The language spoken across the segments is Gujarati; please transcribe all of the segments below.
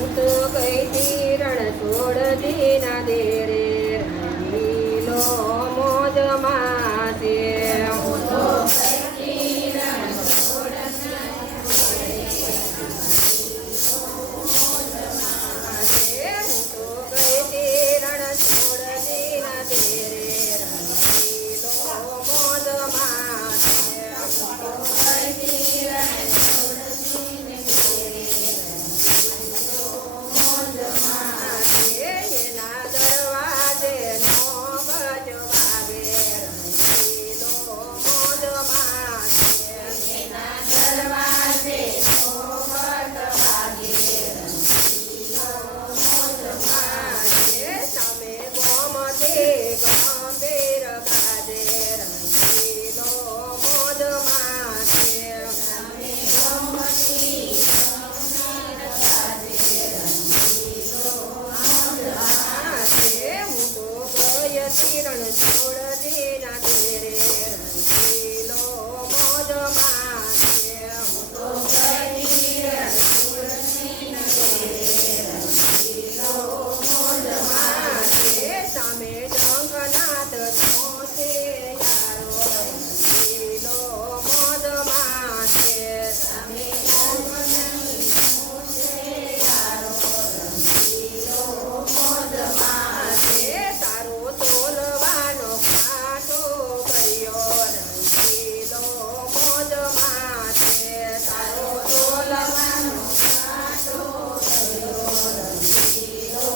હું તો કઈથી રણ છોડતી ના દે રે રંગીલો મોજમાં છે. હું તો કઈથી રણ રણ છોડતી ના દે રે રંગીલો મોજમાં છે. હું તો કઈથી રણ છોડતી ના દે રે રંગીલો મોજમાં છે. સામે જંગનાથ છે યારો રંગીલો મોજમાં છે. સામે જંગનાથ છે યારો રંગીલો મોજમાં છે. તારો તોલવાનો કાંટો કર્યો રંગીલો મોજમાં છે. તારો તોલવાનો કાંટો કર્યો રંગીલો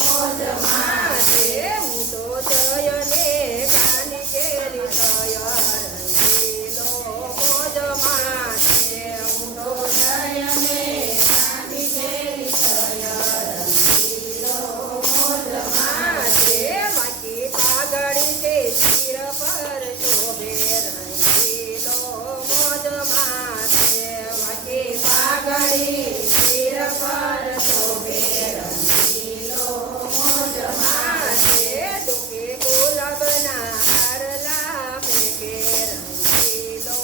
મોજમાં છે. હું તો જયને કાની કેરી થયો રંગીલો મોજમાં છે. હું તો જયને કાની કેરી થયો રંગીલો મોજમાં છે. વાંકી પાઘડી છે શિર પર શોભે રંગીલો મોજમાં છે. વાંકી પાઘડી શિર પર શોભે રંગીલો મોજમાં છે. ડોકે ગુલાબના હારલા ફેંકે રંગીલો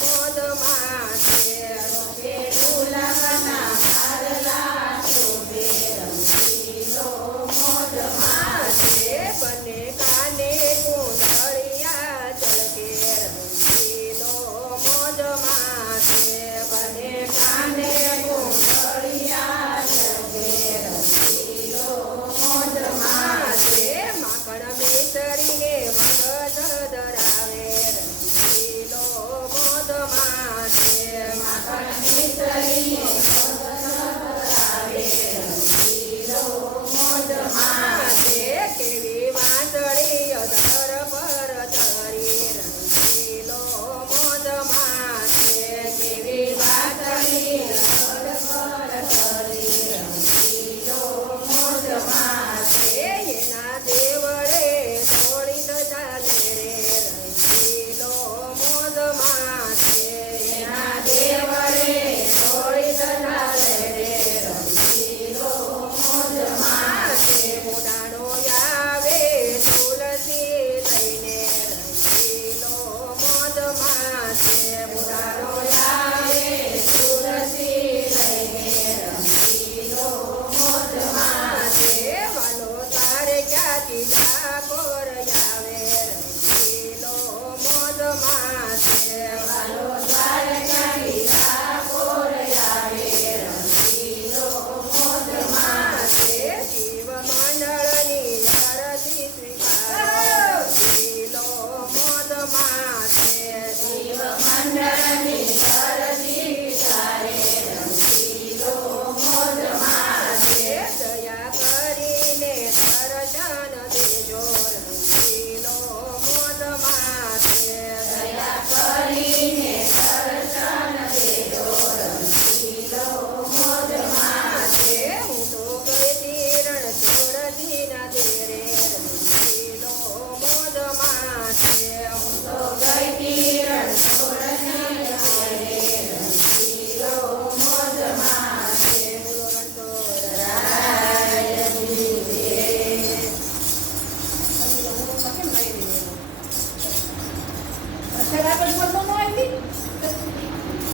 મોજમાં છે. ડોકે ગુલાબના હારલા શોભે રંગીલો મોજમાં છે. બંને કાને કુંડળિયા ચળકે રંગીલો મોજમાં છે. બંને કાને કુંડળિયા ચળકે રંગીલો મોજમાં છે. માખણ મિસરીને મગજ ધરાવે રંગીલો મોજમાં છે. માખણ મિસરીને